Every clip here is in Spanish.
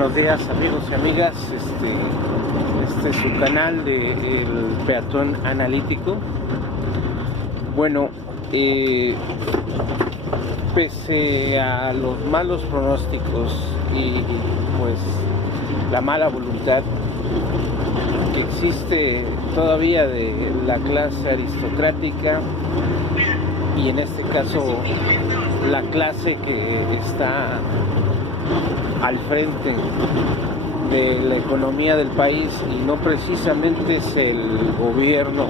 buenos días, amigos y amigas. Este es su canal de El Peatón Analítico. Bueno, pese a los malos pronósticos y pues la mala voluntad que existe todavía de la clase aristocrática y en este caso la clase que está al frente de la economía del país y no precisamente es el gobierno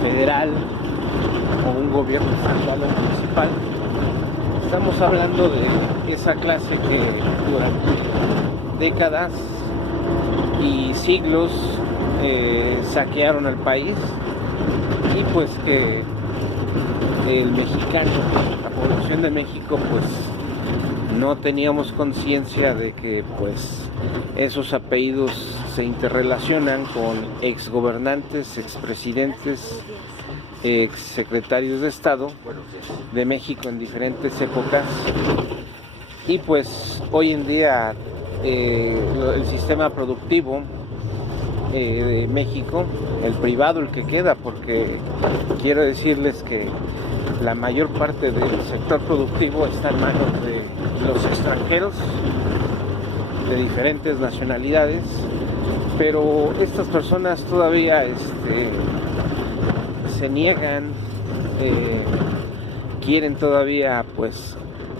federal o un gobierno estatal o municipal. Estamos hablando de esa clase que durante décadas y siglos saquearon al país y pues que el mexicano, la población de México, pues no teníamos conciencia de que pues esos apellidos se interrelacionan con exgobernantes, expresidentes, exsecretarios de Estado de México en diferentes épocas. Y pues hoy en día el sistema productivo de México, el privado, el que queda, porque quiero decirles que la mayor parte del sector productivo está en manos de los extranjeros de diferentes nacionalidades, pero estas personas todavía se niegan, quieren todavía pues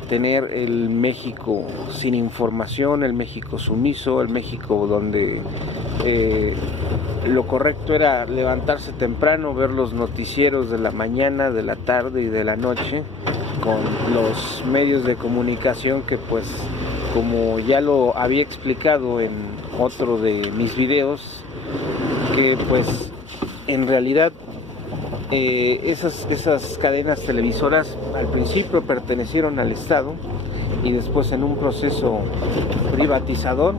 tener el México sin información, el México sumiso, el México donde lo correcto era levantarse temprano, ver los noticieros de la mañana, de la tarde y de la noche con los medios de comunicación que pues como ya lo había explicado en otro de mis videos, que pues en realidad esas cadenas televisoras al principio pertenecieron al Estado y después en un proceso privatizador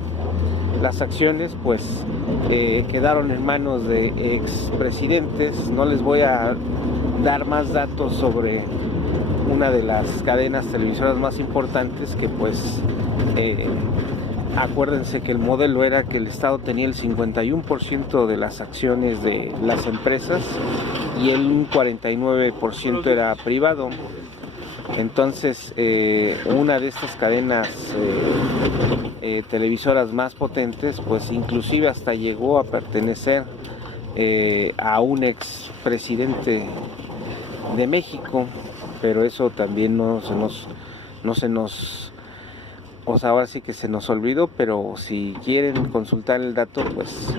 las acciones pues quedaron en manos de expresidentes. No les voy a dar más datos sobre una de las cadenas televisoras más importantes que pues acuérdense que el modelo era que el Estado tenía el 51% de las acciones de las empresas y el 49% era privado. Entonces una de estas cadenas televisoras más potentes pues inclusive hasta llegó a pertenecer a un expresidente de México, pero eso también no se nos o sea, ahora sí que se nos olvidó, pero si quieren consultar el dato, pues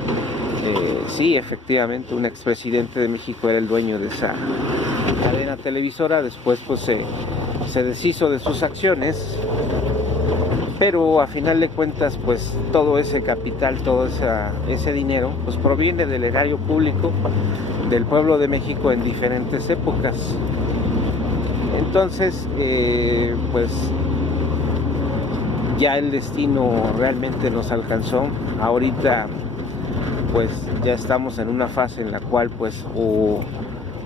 sí, efectivamente, un expresidente de México era el dueño de esa cadena televisora. Después pues se deshizo de sus acciones, pero a final de cuentas pues todo ese capital, todo ese dinero pues proviene del erario público del pueblo de México en diferentes épocas. Entonces pues ya el destino realmente nos alcanzó. Ahorita pues ya estamos en una fase en la cual pues o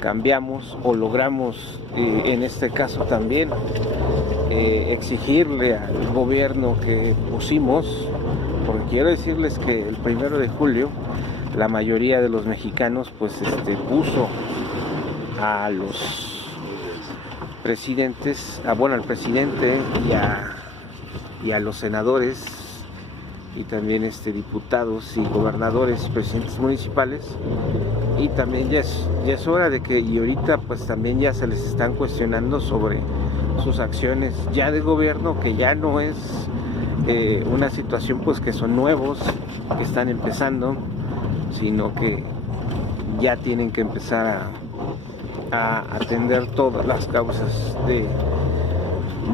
cambiamos o logramos en este caso también exigirle al gobierno que pusimos, porque quiero decirles que el 1 de julio la mayoría de los mexicanos pues puso a los presidentes, al presidente y a los senadores y también diputados y gobernadores, presidentes municipales, y también ya es hora de que, y ahorita pues también ya se les están cuestionando sobre sus acciones ya de gobierno, que ya no es una situación pues que son nuevos, que están empezando, sino que ya tienen que empezar a atender todas las causas de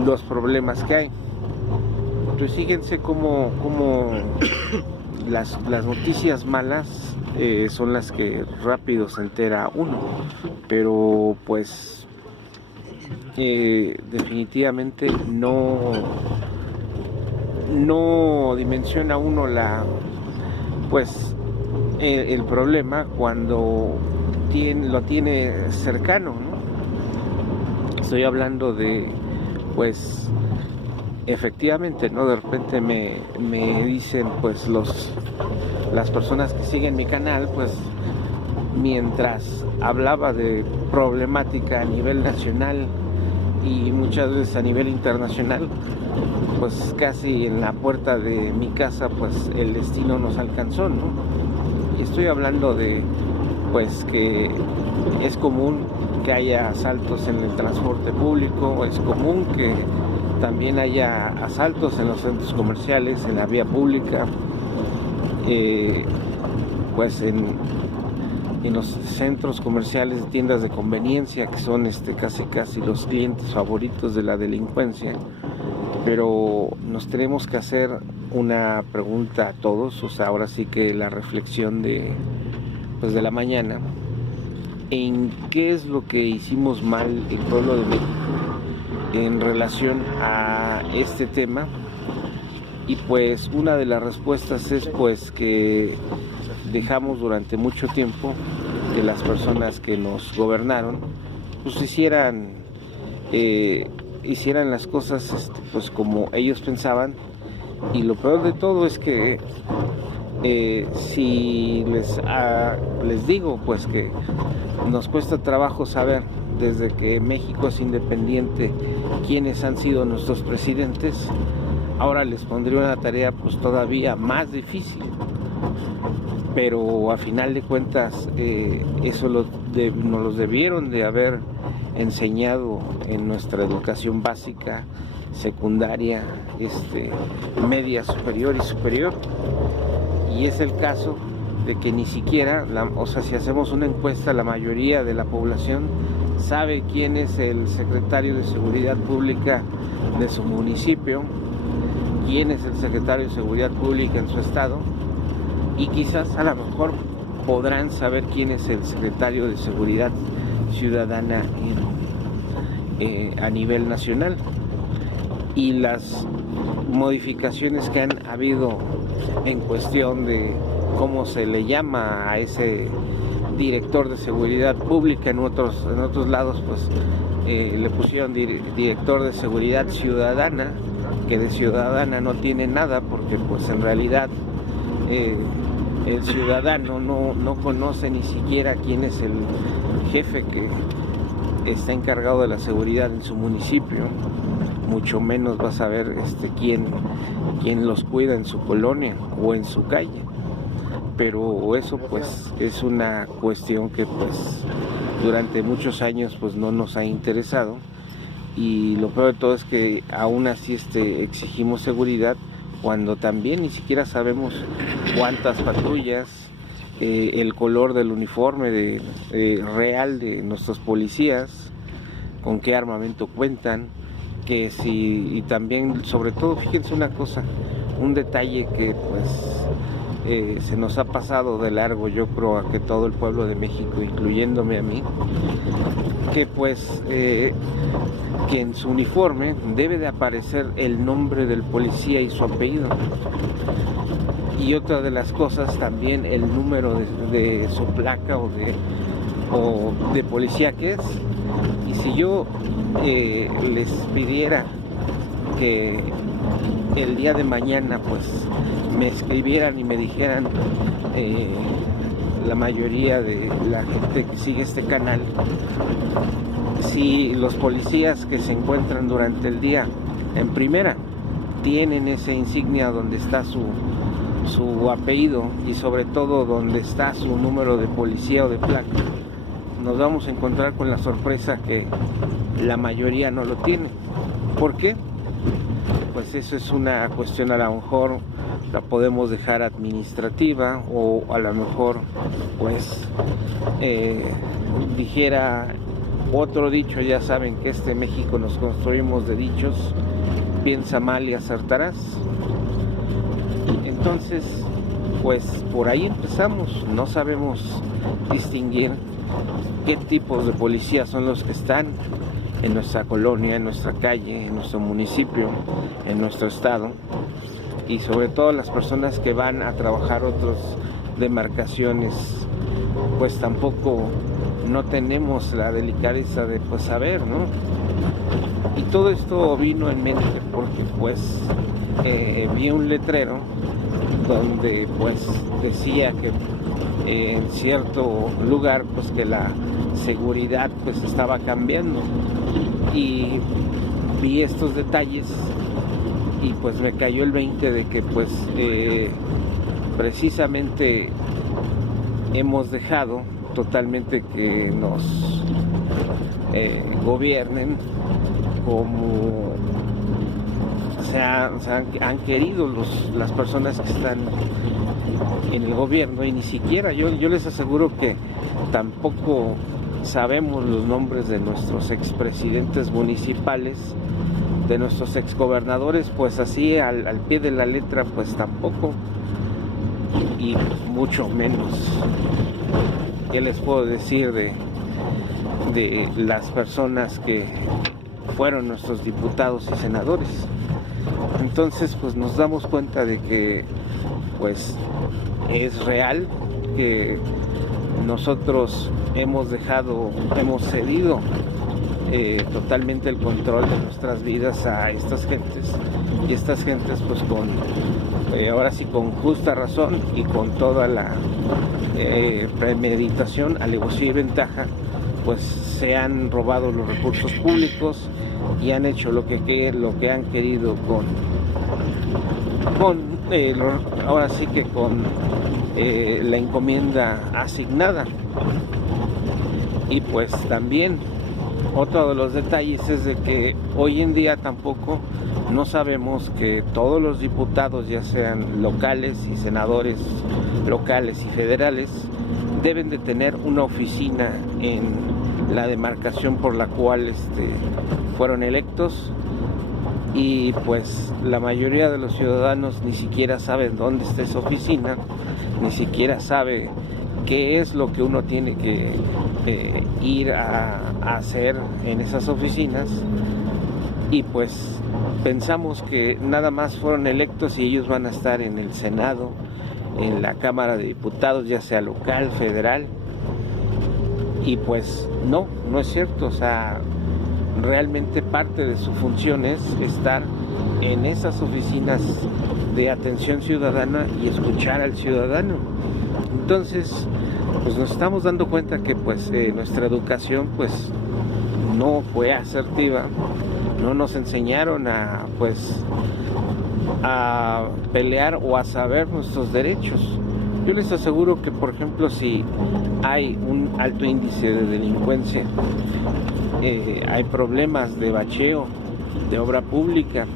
los problemas que hay. Entonces fíjense cómo las noticias malas son las que rápido se entera uno, pero pues definitivamente no dimensiona uno el problema cuando lo tiene cercano, ¿no? Estoy hablando de pues efectivamente, ¿no? De repente me dicen pues las personas que siguen mi canal, pues mientras hablaba de problemática a nivel nacional y muchas veces a nivel internacional, pues casi en la puerta de mi casa pues el destino nos alcanzó, ¿no? Y estoy hablando de pues que es común que haya asaltos en el transporte público, es común que también haya asaltos en los centros comerciales, en la vía pública, pues en los centros comerciales, tiendas de conveniencia, que son casi los clientes favoritos de la delincuencia. Pero nos tenemos que hacer una pregunta a todos, o sea, ahora sí que la reflexión de la mañana, en qué es lo que hicimos mal el pueblo de México en relación a este tema. Y pues una de las respuestas es pues que dejamos durante mucho tiempo que las personas que nos gobernaron pues hicieran las cosas pues como ellos pensaban. Y lo peor de todo es que si les digo pues que nos cuesta trabajo saber desde que México es independiente quiénes han sido nuestros presidentes, ahora les pondría una tarea pues todavía más difícil. Pero a final de cuentas eso nos los debieron de haber enseñado en nuestra educación básica, secundaria, media, superior y superior. Y es el caso de que ni siquiera, si hacemos una encuesta, la mayoría de la población sabe quién es el secretario de Seguridad Pública de su municipio, quién es el secretario de Seguridad Pública en su estado, y quizás a lo mejor podrán saber quién es el secretario de Seguridad Ciudadana a nivel nacional. Y las modificaciones que han habido en cuestión de cómo se le llama a ese director de seguridad pública, en otros lados pues le pusieron director de seguridad ciudadana, que de ciudadana no tiene nada, porque pues en realidad el ciudadano no conoce ni siquiera quién es el jefe que está encargado de la seguridad en su municipio, mucho menos va a saber quién los cuida en su colonia o en su calle. Pero eso pues es una cuestión que pues durante muchos años pues no nos ha interesado, y lo peor de todo es que aún así exigimos seguridad cuando también ni siquiera sabemos cuántas patrullas, el color del uniforme real de nuestros policías, con qué armamento cuentan, y también, sobre todo, fíjense una cosa, un detalle que pues se nos ha pasado de largo, yo creo, a que todo el pueblo de México, incluyéndome a mí, que pues que en su uniforme debe de aparecer el nombre del policía y su apellido. Y otra de las cosas también, el número de su placa o de policía que es. Y si yo les pidiera que el día de mañana pues me escribieran y me dijeran, la mayoría de la gente que sigue este canal, si los policías que se encuentran durante el día en primera tienen esa insignia donde está su apellido, y sobre todo donde está su número de policía o de placa, nos vamos a encontrar con la sorpresa que la mayoría no lo tiene. ¿Por qué? Pues eso es una cuestión, a lo mejor la podemos dejar administrativa, o a lo mejor pues dijera otro dicho, ya saben que México nos construimos de dichos, piensa mal y acertarás. Entonces pues por ahí empezamos, no sabemos distinguir qué tipos de policías son los que están en nuestra colonia, en nuestra calle, en nuestro municipio, en nuestro estado, y sobre todo las personas que van a trabajar otras demarcaciones, pues tampoco no tenemos la delicadeza de pues saber, ¿no? Y todo esto vino en mente porque pues vi un letrero donde pues decía que en cierto lugar pues que la seguridad pues estaba cambiando, y vi estos detalles y pues me cayó el 20 de que pues precisamente hemos dejado totalmente que nos gobiernen como han querido las personas que están en el gobierno, y ni siquiera yo les aseguro que tampoco sabemos los nombres de nuestros expresidentes municipales, de nuestros exgobernadores, pues así al pie de la letra pues tampoco, y mucho menos qué les puedo decir de las personas que fueron nuestros diputados y senadores. Entonces pues nos damos cuenta de que pues es real que nosotros hemos cedido totalmente el control de nuestras vidas a estas gentes, y estas gentes pues ahora sí con justa razón y con toda la premeditación, alevosía y ventaja, pues se han robado los recursos públicos y han hecho lo que han querido ahora sí que con la encomienda asignada. Y pues también otro de los detalles es de que hoy en día tampoco no sabemos que todos los diputados, ya sean locales y senadores locales y federales, deben de tener una oficina en la demarcación por la cual fueron electos, y pues la mayoría de los ciudadanos ni siquiera saben dónde está esa oficina, ni siquiera sabe qué es lo que uno tiene que ir a hacer en esas oficinas, y pues pensamos que nada más fueron electos y ellos van a estar en el Senado, en la Cámara de Diputados, ya sea local, federal, y pues no es cierto. O sea, realmente parte de su función es estar en esas oficinas de atención ciudadana y escuchar al ciudadano. Entonces pues nos estamos dando cuenta que pues nuestra educación pues no fue asertiva, no nos enseñaron a pelear o a saber nuestros derechos. Yo les aseguro que, por ejemplo, si hay un alto índice de delincuencia, hay problemas de bacheo, de obra pública,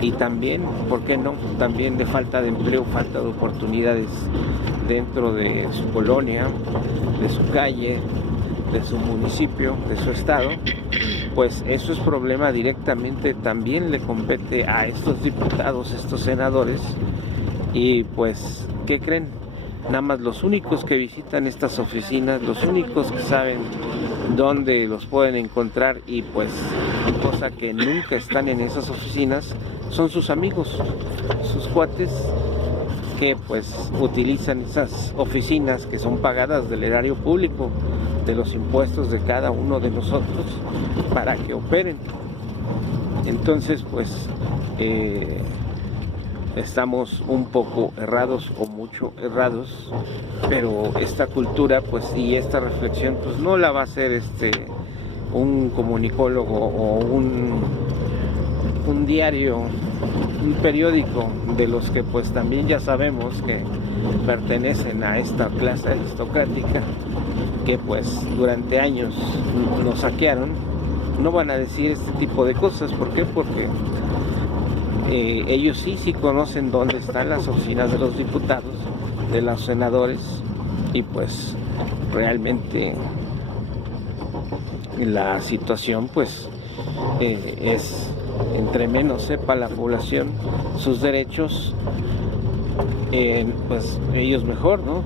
y también, ¿por qué no?, también de falta de empleo, falta de oportunidades dentro de su colonia, de su calle, de su municipio, de su estado, pues eso es problema directamente, también le compete a estos diputados, estos senadores. Y pues, ¿qué creen? Nada más los únicos que visitan estas oficinas, los únicos que saben dónde los pueden encontrar, y pues cosa que nunca están en esas oficinas, son sus amigos, sus cuates, que pues utilizan esas oficinas que son pagadas del erario público, de los impuestos de cada uno de nosotros, para que operen. Entonces pues estamos un poco errados o mucho errados, pero esta cultura pues y esta reflexión pues no la va a hacer un comunicólogo o un diario, un periódico de los que pues también ya sabemos que pertenecen a esta clase aristocrática, que pues durante años nos saquearon. No van a decir este tipo de cosas. ¿Por qué? Porque ellos sí conocen dónde están las oficinas de los diputados, de los senadores, y pues realmente la situación pues es, entre menos sepa la población sus derechos, pues ellos mejor, ¿no?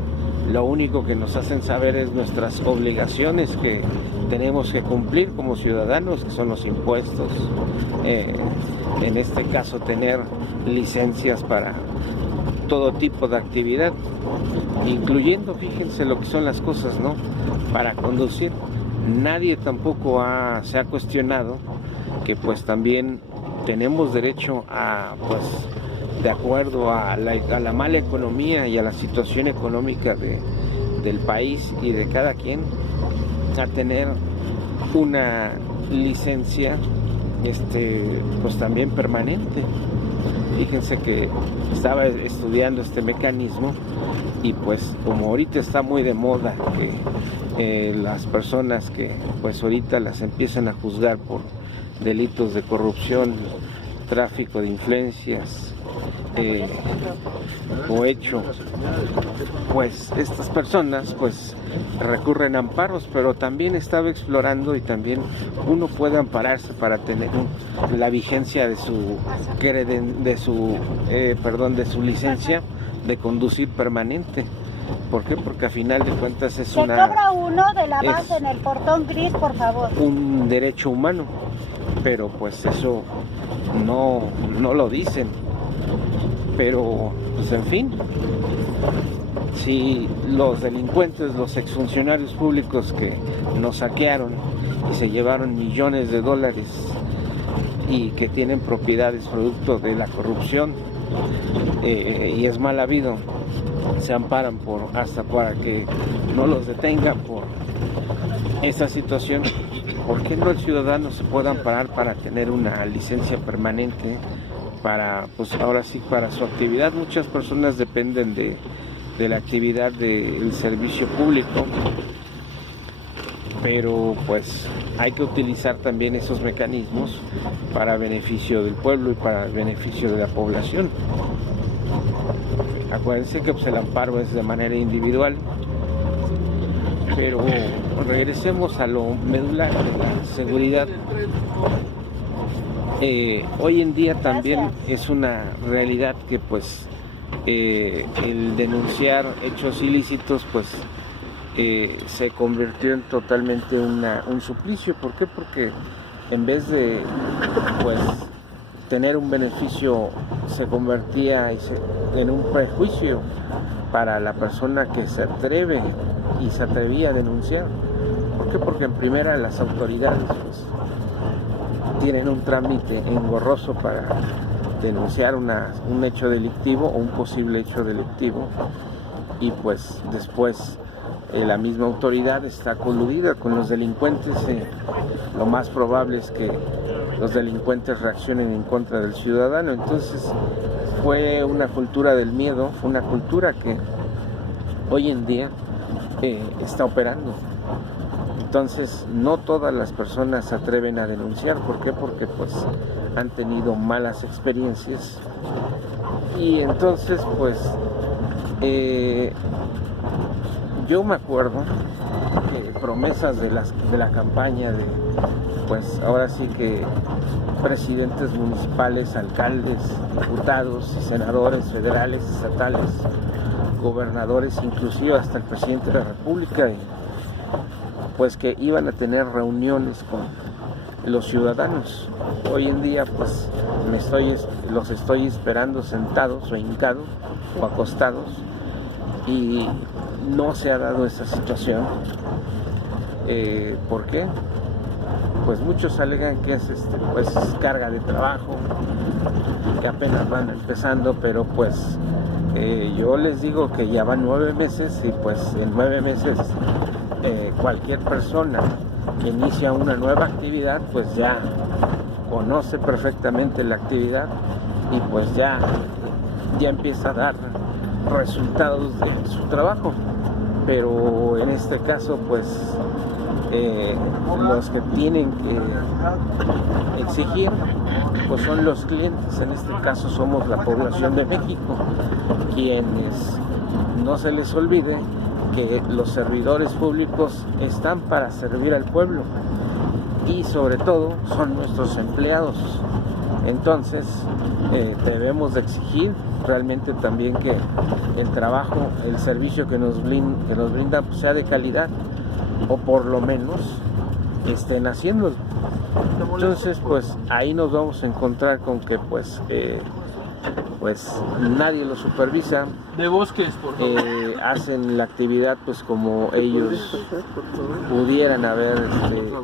Lo único que nos hacen saber es nuestras obligaciones que tenemos que cumplir como ciudadanos, que son los impuestos, en este caso tener licencias para todo tipo de actividad, incluyendo, fíjense lo que son las cosas, ¿no?, para conducir. Nadie tampoco se ha cuestionado que pues también tenemos derecho a, pues, de acuerdo a la mala economía y a la situación económica del país y de cada quien, a tener una licencia pues también permanente. Fíjense que estaba estudiando este mecanismo y pues como ahorita está muy de moda que las personas que pues ahorita las empiezan a juzgar por delitos de corrupción, tráfico de influencias, cohecho, pues estas personas pues recurren a amparos, pero también estaba explorando y también uno puede ampararse para tener la vigencia de su licencia de conducir permanente. ¿Por qué? Porque a final de cuentas es Se cobra uno de la base en el portón gris, por favor. Un derecho humano, pero pues eso no lo dicen. Pero pues en fin, si los delincuentes, los exfuncionarios públicos que nos saquearon y se llevaron millones de dólares y que tienen propiedades producto de la corrupción y es mal habido, se amparan hasta para que no los detengan por esa situación, ¿por qué no el ciudadano se puede amparar para tener una licencia permanente para, pues ahora sí, para su actividad? Muchas personas dependen de la actividad del servicio público, pero pues hay que utilizar también esos mecanismos para beneficio del pueblo y para el beneficio de la población. Acuérdense que pues, el amparo es de manera individual, pero regresemos a lo medular de la seguridad. Hoy en día también es una realidad que pues el denunciar hechos ilícitos pues se convirtió en totalmente un suplicio. ¿Por qué? Porque en vez de pues tener un beneficio se convertía en un prejuicio para la persona que se atreve y se atrevía a denunciar. ¿Por qué? Porque en primera las autoridades pues, tienen un trámite engorroso para denunciar un hecho delictivo o un posible hecho delictivo, y pues después la misma autoridad está coludida con los delincuentes. Lo más probable es que los delincuentes reaccionen en contra del ciudadano. Entonces fue una cultura del miedo, fue una cultura que hoy en día está operando. Entonces no todas las personas se atreven a denunciar. ¿Por qué? Porque pues han tenido malas experiencias, y entonces pues yo me acuerdo que promesas de la campaña de pues ahora sí que presidentes municipales, alcaldes, diputados y senadores federales, estatales, gobernadores, inclusive hasta el presidente de la República, y pues que iban a tener reuniones con los ciudadanos. Hoy en día pues los estoy esperando sentados o hincados o acostados, y no se ha dado esa situación. ¿Por qué? Pues muchos alegan que es pues carga de trabajo, que apenas van empezando, pero pues yo les digo que ya van 9 meses, y pues en 9 meses cualquier persona que inicia una nueva actividad pues ya conoce perfectamente la actividad y pues ya empieza a dar resultados de su trabajo. Pero en este caso pues los que tienen que exigir pues son los clientes. En este caso somos la población de México, quienes no se les olvide que los servidores públicos están para servir al pueblo, y sobre todo son nuestros empleados. Entonces debemos de exigir realmente también que el trabajo, el servicio que nos brindan pues, sea de calidad, o por lo menos estén haciéndolo. Entonces pues ahí nos vamos a encontrar con que pues nadie lo supervisa. De bosques, por favor. Hacen la actividad pues como ellos pudieran haber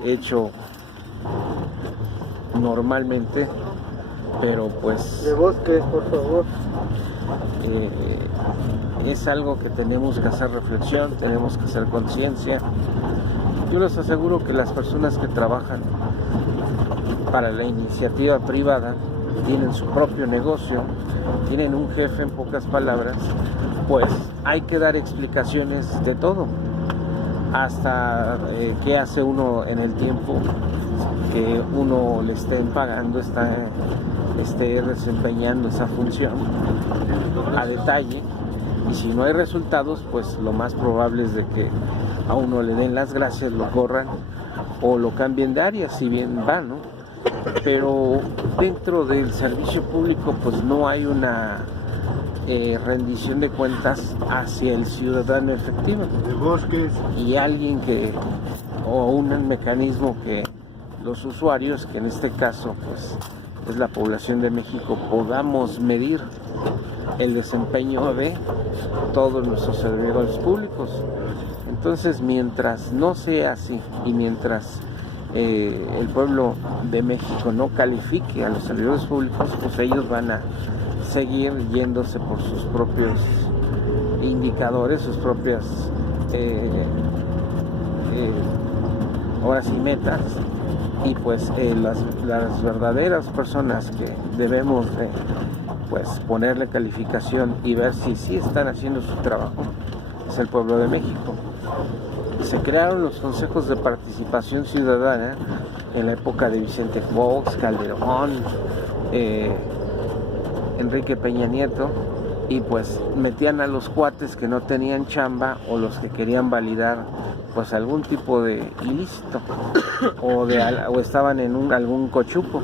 hecho normalmente, pero pues de bosques, por favor. Es algo que tenemos que hacer reflexión, tenemos que hacer conciencia. Yo les aseguro que las personas que trabajan para la iniciativa privada tienen su propio negocio, tienen un jefe, en pocas palabras, pues hay que dar explicaciones de todo, hasta qué hace uno en el tiempo que uno le estén pagando, esté desempeñando esa función a detalle, y si no hay resultados, pues lo más probable es de que a uno le den las gracias, lo corran o lo cambien de área, si bien va, ¿no? Pero dentro del servicio público pues no hay una rendición de cuentas hacia el ciudadano efectivo, De bosques. y alguien o un mecanismo que los usuarios, que en este caso pues es la población de México, podamos medir el desempeño de todos nuestros servidores públicos. Entonces, mientras no sea así y mientras el pueblo de México no califique a los servidores públicos, pues ellos van a seguir yéndose por sus propios indicadores, sus propias ahora sí metas, y pues las verdaderas personas que debemos pues ponerle calificación y ver si sí están haciendo su trabajo es el pueblo de México. Se crearon los consejos de participación ciudadana en la época de Vicente Fox, Calderón, Enrique Peña Nieto, y pues metían a los cuates que no tenían chamba o los que querían validar pues algún tipo de ilícito o estaban en algún cochupo.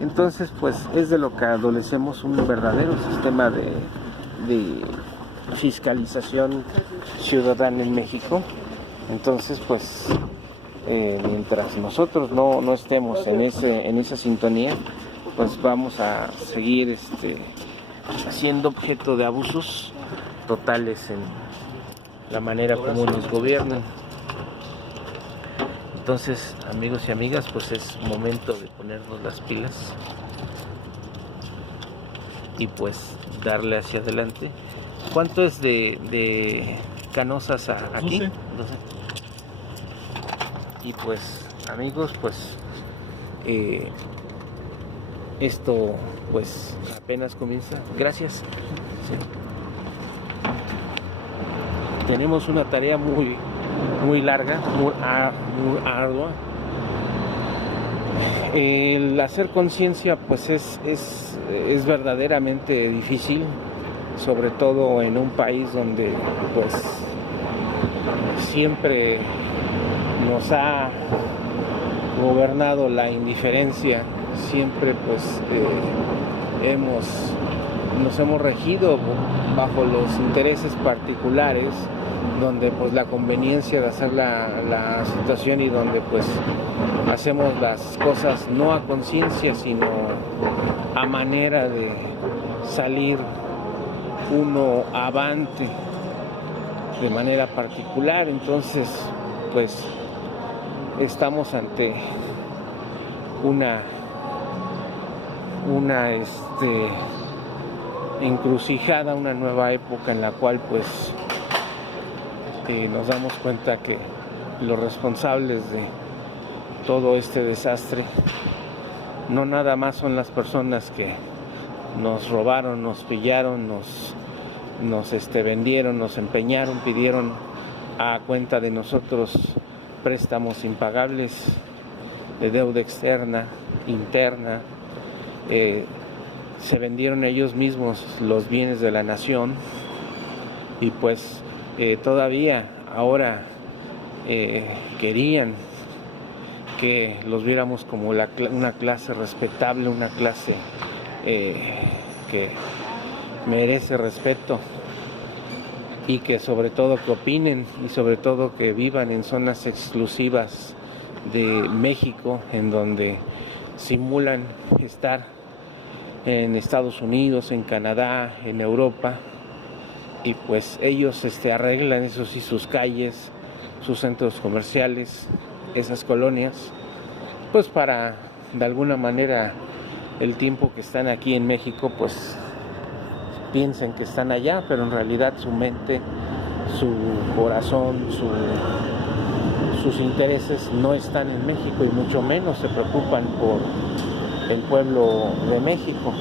Entonces pues es de lo que adolecemos, un verdadero sistema de fiscalización ciudadana en México. Entonces pues mientras nosotros no estemos en esa sintonía, pues vamos a seguir siendo objeto de abusos totales en la manera como nos gobiernan. Entonces, amigos y amigas, pues es momento de ponernos las pilas y pues darle hacia adelante. ¿Cuánto es de Canossas a aquí? 12. Y pues, amigos, pues esto pues apenas comienza. Gracias. Sí. Tenemos una tarea muy larga, muy ardua. El hacer conciencia pues es verdaderamente difícil, sobre todo en un país donde pues siempre nos ha gobernado la indiferencia, siempre pues nos hemos regido bajo los intereses particulares, donde pues la conveniencia de hacer la situación y donde pues hacemos las cosas no a conciencia, sino a manera de salir uno avante de manera particular. Entonces pues estamos ante una encrucijada, una nueva época en la cual pues nos damos cuenta que los responsables de todo este desastre no nada más son las personas que nos robaron, nos pillaron, nos vendieron, nos empeñaron, pidieron a cuenta de nosotros préstamos impagables de deuda externa, interna, se vendieron ellos mismos los bienes de la nación, y pues todavía ahora querían que los viéramos como una clase respetable, una clase que merece respeto, y que sobre todo que opinen y sobre todo que vivan en zonas exclusivas de México, en donde simulan estar en Estados Unidos, en Canadá, en Europa, y pues ellos arreglan eso sí, sus calles, sus centros comerciales, esas colonias, pues para de alguna manera el tiempo que están aquí en México, pues piensen que están allá, pero en realidad su mente, su corazón, sus intereses no están en México y mucho menos se preocupan por el pueblo de México.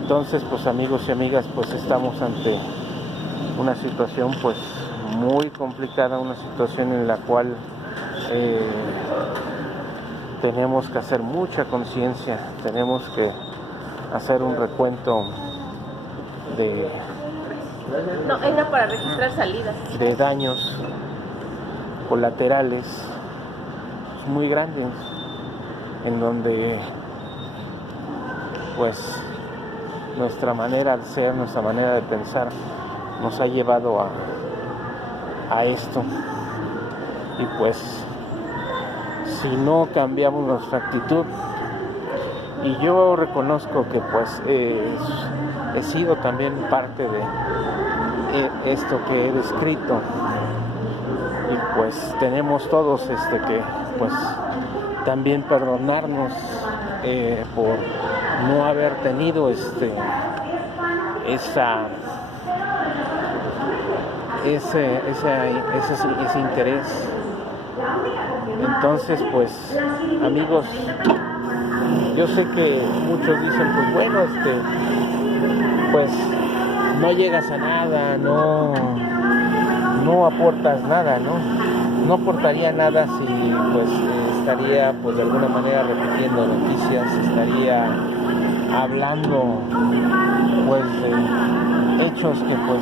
Entonces, pues amigos y amigas, pues estamos ante una situación pues muy complicada, una situación en la cual tenemos que hacer mucha conciencia, tenemos que hacer un recuento de No, era para registrar salidas. De daños colaterales muy grandes, en donde pues nuestra manera de ser, nuestra manera de pensar nos ha llevado a esto. Y pues si no cambiamos nuestra actitud, y yo reconozco que pues he sido también parte de esto que he descrito, y pues tenemos todos que pues también perdonarnos por no haber tenido ese interés. Entonces, pues amigos, yo sé que muchos dicen, pues bueno, pues no llegas a nada, no aportas nada, no aportaría nada si pues estaría pues de alguna manera repitiendo noticias, estaría hablando pues de hechos que pues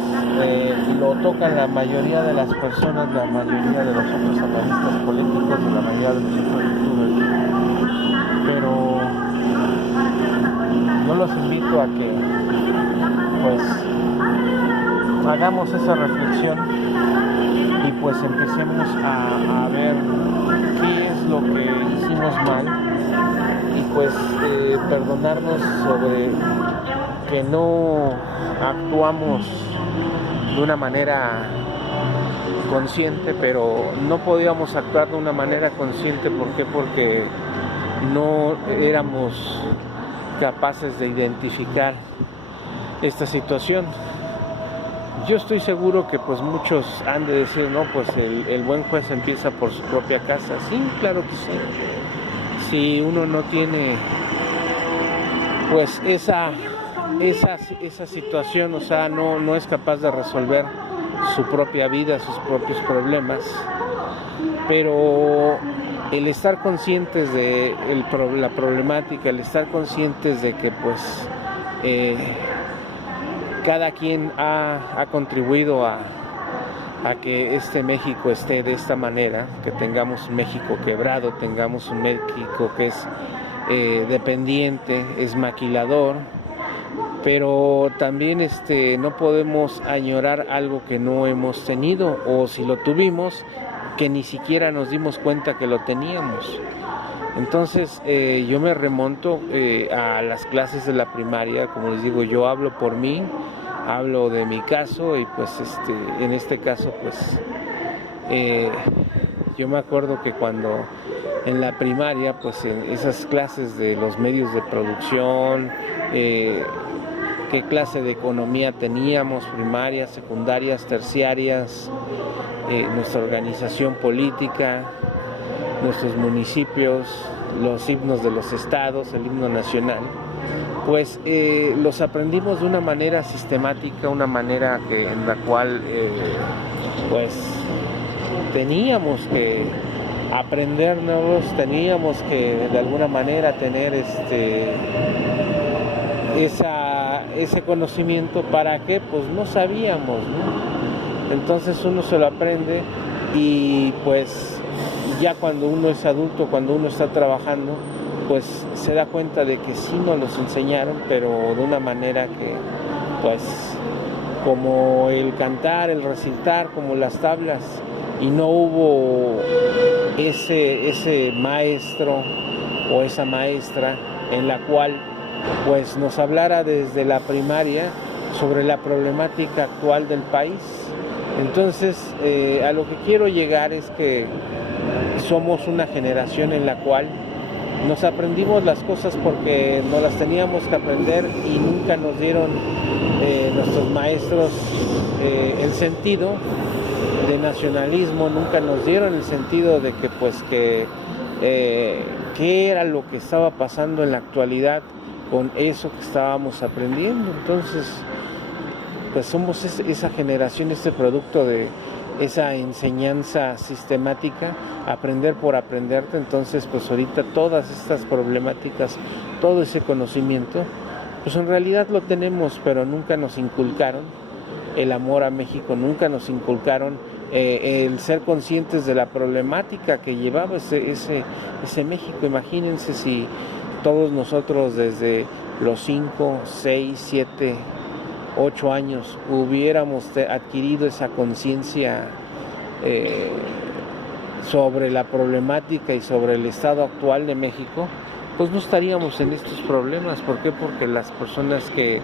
lo tocan la mayoría de las personas, la mayoría de los otros analistas políticos, y la mayoría de los otros youtubers. Pero yo los invito a que pues hagamos esa reflexión y pues empecemos a ver qué es lo que hicimos mal y pues perdonarnos sobre que no actuamos de una manera consciente, pero no podíamos actuar de una manera consciente. ¿Por qué? Porque no éramos capaces de identificar esta situación. Yo estoy seguro que pues muchos han de decir, no, pues el buen juez empieza por su propia casa. Sí, claro que sí. Si uno no tiene pues esa situación, o sea, no es capaz de resolver su propia vida, sus propios problemas, pero el estar conscientes de la problemática, el estar conscientes de que pues cada quien ha contribuido a que este México esté de esta manera, que tengamos un México quebrado, tengamos un México que es dependiente, es maquilador, pero también no podemos añorar algo que no hemos tenido, o si lo tuvimos, que ni siquiera nos dimos cuenta que lo teníamos. Entonces yo me remonto a las clases de la primaria. Como les digo, yo hablo por mí, hablo de mi caso, y pues en este caso pues yo me acuerdo que cuando en la primaria, pues en esas clases de los medios de producción, qué clase de economía teníamos, primarias, secundarias, terciarias, nuestra organización política, nuestros municipios, los himnos de los estados, el himno nacional, pues los aprendimos de una manera sistemática, una manera en la cual pues teníamos que aprendernos, teníamos que de alguna manera tener ese conocimiento. ¿Para qué? Pues no sabíamos, ¿no? Entonces uno se lo aprende, y pues ya cuando uno es adulto, cuando uno está trabajando, pues se da cuenta de que sí nos los enseñaron, pero de una manera que pues como el cantar, el recitar, como las tablas, y no hubo ese maestro o esa maestra en la cual pues nos hablara desde la primaria sobre la problemática actual del país. Entonces a lo que quiero llegar es que somos una generación en la cual nos aprendimos las cosas porque nos las teníamos que aprender y nunca nos dieron nuestros maestros el sentido de nacionalismo, nunca nos dieron el sentido de que qué era lo que estaba pasando en la actualidad con eso que estábamos aprendiendo. Entonces, pues somos esa generación, este producto de esa enseñanza sistemática, aprender por aprenderte. Entonces, pues ahorita todas estas problemáticas, todo ese conocimiento, pues en realidad lo tenemos, pero nunca nos inculcaron el amor a México, nunca nos inculcaron el ser conscientes de la problemática que llevaba ese México. Imagínense si todos nosotros desde los 5, 6, 7, 8 años hubiéramos adquirido esa conciencia sobre la problemática y sobre el estado actual de México, pues no estaríamos en estos problemas. ¿Por qué? Porque las personas que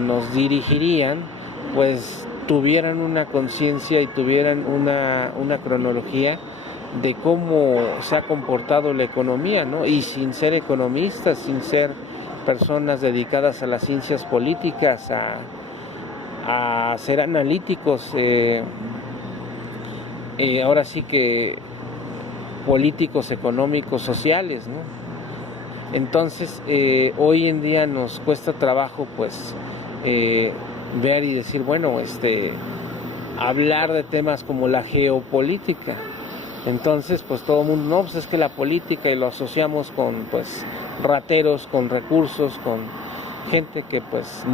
nos dirigirían pues tuvieran una conciencia y tuvieran una cronología de cómo se ha comportado la economía, ¿no? Y sin ser economistas, sin ser personas dedicadas a las ciencias políticas, a ser analíticos, ahora sí que políticos, económicos, sociales, ¿no? Entonces, hoy en día nos cuesta trabajo, pues, ver y decir, bueno, hablar de temas como la geopolítica. Entonces, pues todo el mundo, no, pues es que la política, y lo asociamos con, pues, rateros, con recursos, con gente que, pues,